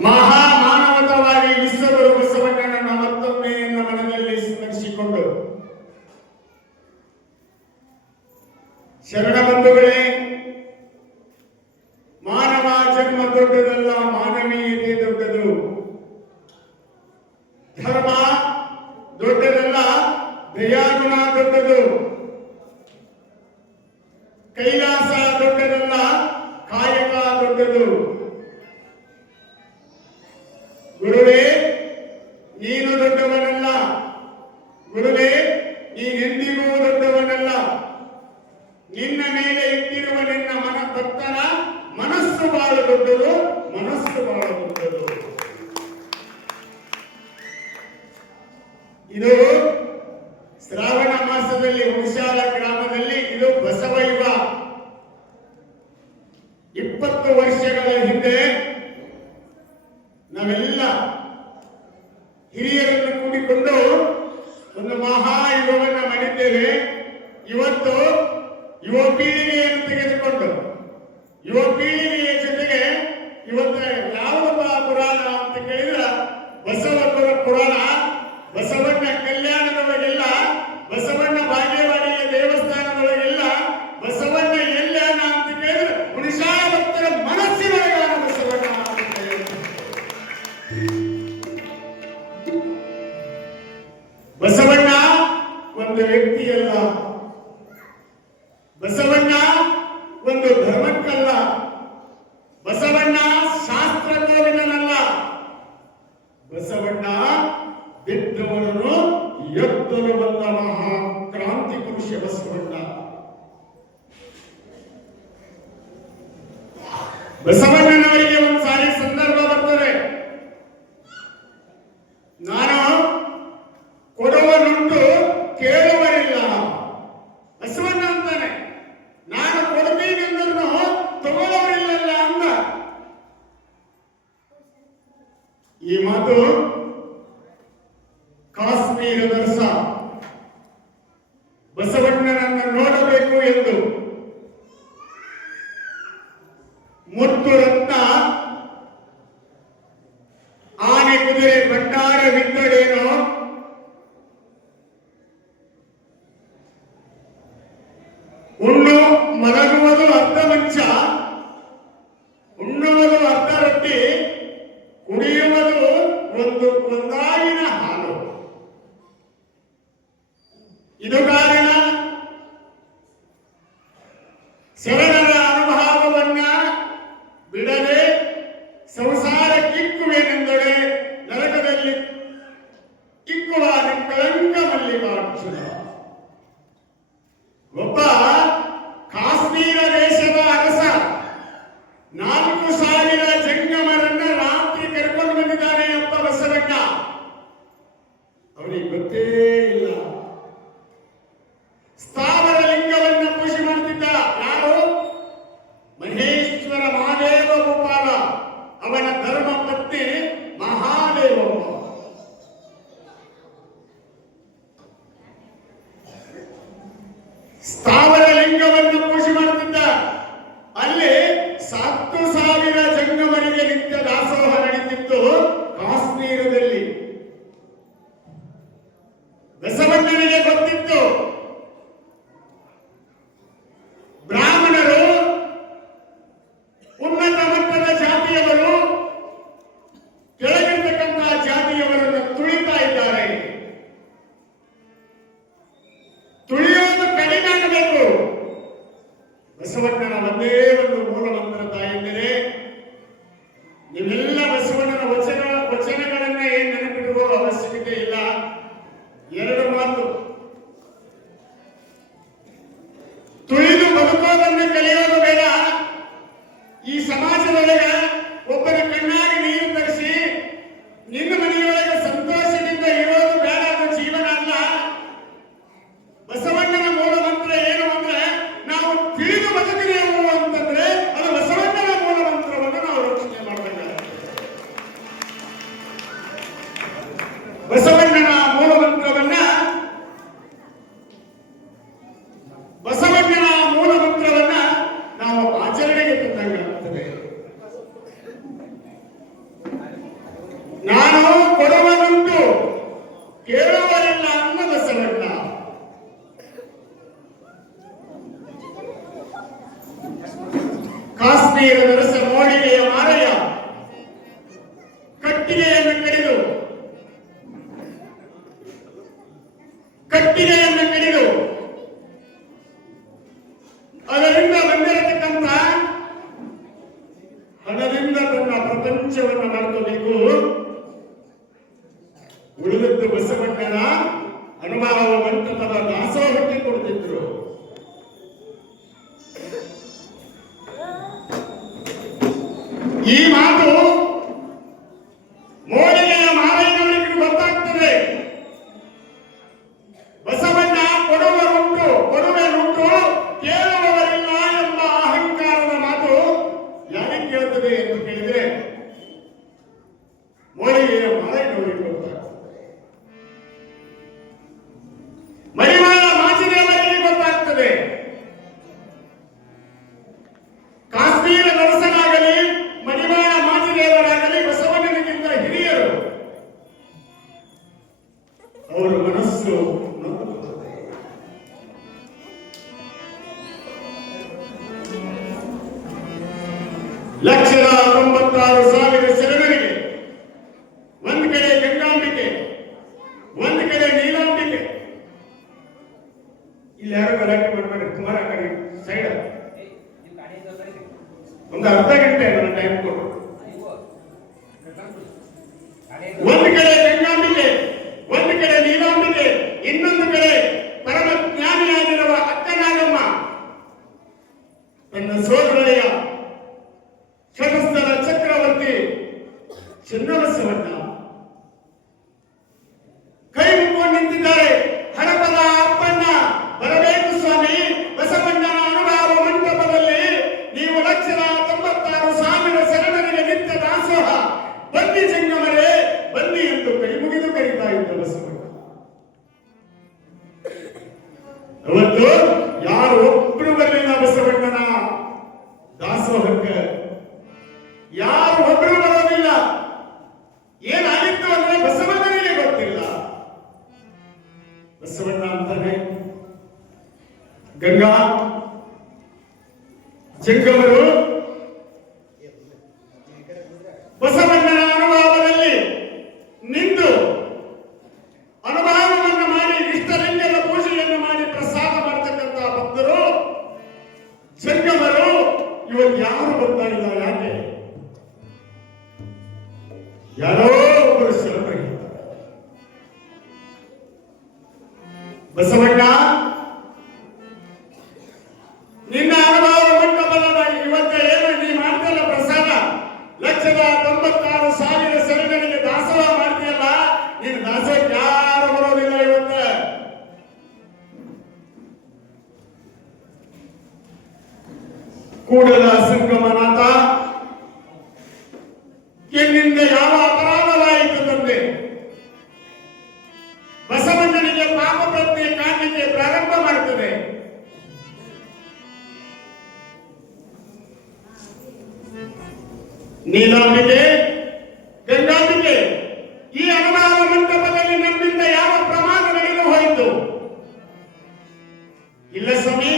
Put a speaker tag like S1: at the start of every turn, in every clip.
S1: ಮಹಾಮಾನವತವಾಗಿ ವಿಶ್ವಗುರು ಬಸವಣ್ಣನ ಮತ್ತೊಮ್ಮೆ ಮನದಲ್ಲಿ ಸ್ಮರಿಸಿಕೊಂಡು. ಶರಣ ಬಂಧುಗಳೇ, ಮಾನವ ಜನ್ಮ ದೊಡ್ಡದಲ್ಲ, ಮಾನವೀಯತೆ ದೊಡ್ಡದು. ಧರ್ಮ ದೊಡ್ಡದಲ್ಲ, ದಯಾಗುಣ ದೊಡ್ಡದು. ಕೈಲಾಸ ದೊಡ್ಡದಲ್ಲ, ಕಾಯಕ ದೊಡ್ಡದು. Guru ಬಸವಣ್ಣನವರಿಗೆ ಒಂದು ಸಾರಿ ಸಂದರ್ಭ मुत्तु रत्ना ಕೇಳುವರೆಲ್ಲ ಅನ್ನ ಬಸವಣ್ಣ ಕಾಶ್ಮೀರ ಬೆರಸ ಮೋಡಿಗೆಯ ಮಾರಯ ಕಟ್ಟಿಗೆಯನ್ನು ಕಡಿದು ಕಟ್ಟಿಗೆಯನ್ನು ಕಡಿದು, ಅದರಿಂದ ಬಂದಿರತಕ್ಕಂತ ಹಣದಿಂದ ತನ್ನ ಪ್ರಪಂಚವನ್ನು ಮಾಡ್ಕೋಬೇಕು ಲಕ್ಷದ ತೊಂಬತ್ತಾರು ಸಾವಿರ ಸೆರೆಮನೆಗೆ, ಒಂದು ಕಡೆ ಗಂಗಾಂಬಿಕೆ, ಒಂದು ಕಡೆ ನೀಲಾಂಬಿಕೆ. ಇಲ್ಲಿ ಯಾರು ಗಲಾಟೆ ಮಾಡಬೇಡಿ ಕುಮಾರ ಕಡೆ ಸೈಡ್ ಒಂದು ಅರ್ಧ ಗಂಟೆ ನನ್ನ ಟೈಮ್ ಕೊಡು. ಒಂದು ಕಡೆ ಗಂಗಾಂಬಿಕೆ, ಒಂದು ಕಡೆ ನೀಲಾಂಬಿಕೆ, ಇನ್ನೊಂದು ಕಡೆ ಪರಮ ಜ್ಞಾನಿಯಾಗಿರುವ ಅಕ್ಕನಾಗಮ್ಮ. ತನ್ನ ಸೋದರ ಯಾರೋ ಒಬ್ಬರು ಶ್ರಮರಿಗೆ ಬಸವಣ್ಣ, ನಿನ್ನ ಅನುಭವ ಮಂಟಪದಲ್ಲಿ ಇವತ್ತು ಏನು ನೀ ಮಾಡ್ತಲ್ಲ ಪ್ರಸಾದ? ಲಕ್ಷದ ತೊಂಬತ್ತಾರು ಸಾವಿರ ಸರಣರಿಗೆ ದಾಸೋಹ ಮಾಡ್ತೀಯಲ್ಲ, ನೀನು ದಾಸಕ್ಕೆ ಯಾರು ಬರೋದಿಲ್ಲ ಇವತ್ತ? ಕೂಡಲ இல்ல சமயம்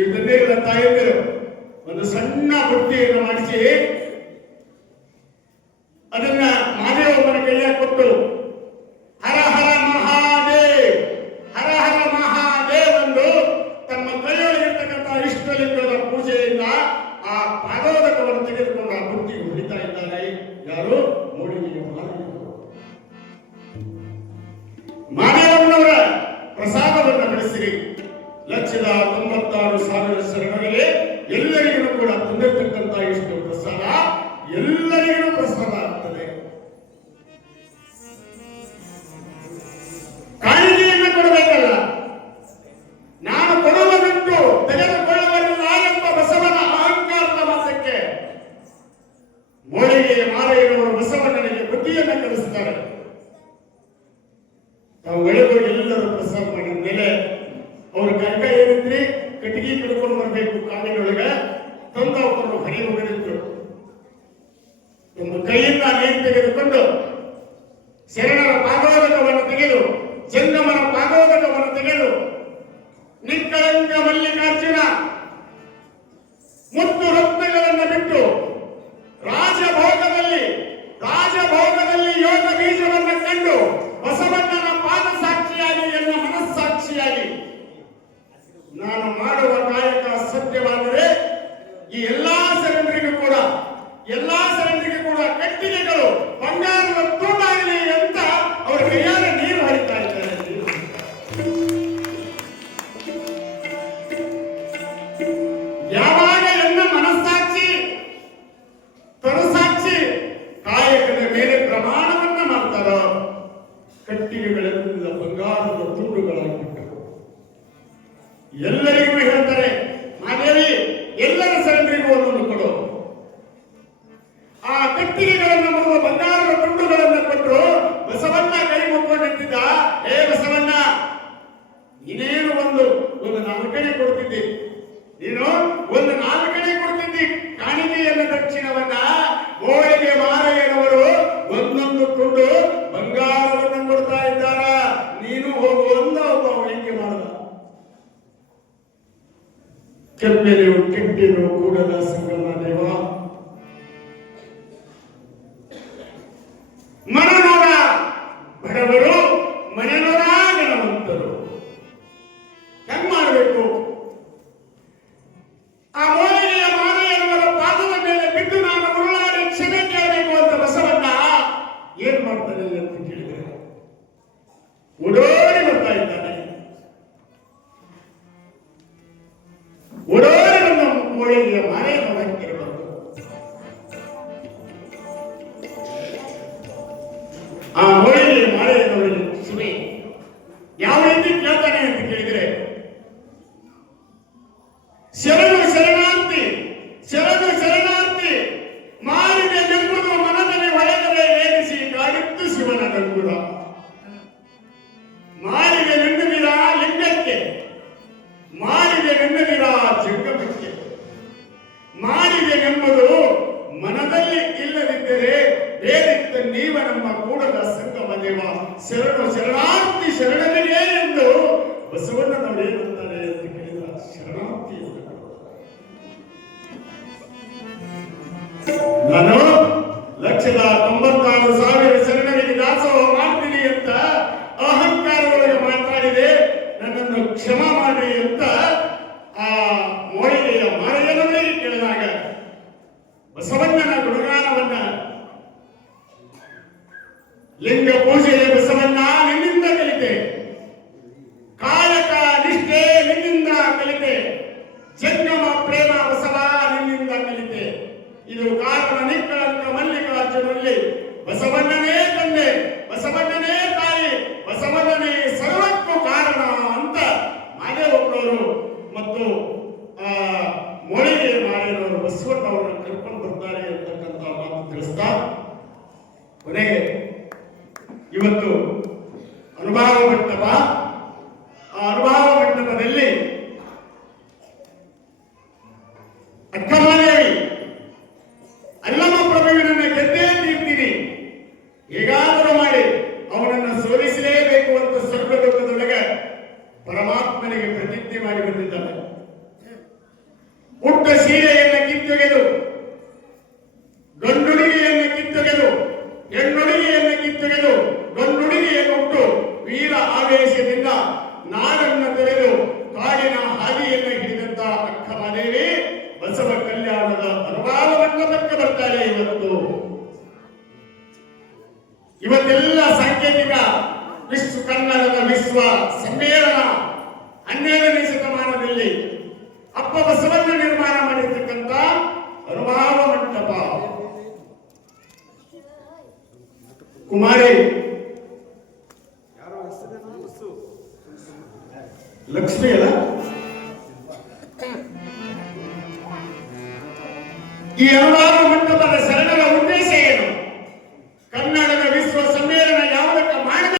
S1: ಈ ತಂದೆಗಳ ತಾಯಂದಿರು ಒಂದು ಸಣ್ಣ ವೃತ್ತಿಯನ್ನು ಮಾಡಿಸಿ ನಾನು ಮಾಡುವ ಕಾಯಕ ಸತ್ಯವಾದರೆ ಈ ಎಲ್ಲಾ ಸರಂದ್ರಿಗೂ ಕೂಡ ಎಲ್ಲಾ ಸರಂದ್ರಿಗೂ ಕೂಡ ಕಟ್ಟಿಗೆಗಳು 人类 ಕೆಮ್ಮೆಲೆಯು ಕಿಂಟಿರು ಕೂಡಲ ಸಿಂಗನ ದೇವ. pero vale ಕ್ಷಮ ಮಾಡಿ ಅಂತ ಆ ಮೋಹಿನಿಯ ಮಾಯನವೇ ಕೇಳಿದಾಗ ಬಸವಣ್ಣನ ಗುಣಗಾನವನ್ನ ಲಿಂಗ ಪೂಜೆಯ ಬಸವಣ್ಣ ನಿನ್ನಿಂದ ಕಲಿತೆ ಮಾಡಿ ಬಂದಿದ್ದಾರೆ ಪುಟ್ಟ ಸೀರೆಯನ್ನು ಕಿತ್ತೊಗೆದು ಗಂಡುಡಿಗೆಯನ್ನು ಕಿತ್ತೊಗೆದು ಹೆಣ್ಣುಡಿಗೆಯನ್ನು ಕಿತ್ತೊಗೆದು ಗಂಡುಡಿಗೆಯನ್ನುಟ್ಟು ವೀರ ಆವೇಶದಿಂದ ನಾರನ್ನು ತೊರೆದು ಕಾಡಿನ ಹಾದಿಯನ್ನ ಹಿಡಿದಂತ ಅಕ್ಕಮದೇವಿ ಬಸವ ಕಲ್ಯಾಣದ ಅನುಭಾವ ಮಂಟಪಕ್ಕೆ ಬರ್ತಾರೆ ಇವತ್ತು. ಇವತ್ತೆಲ್ಲ ಸಾಂಕೇತಿಕ ವಿಶ್ವ ಕನ್ನಡದ ವಿಶ್ವ ಸಮ್ಮೇಳನ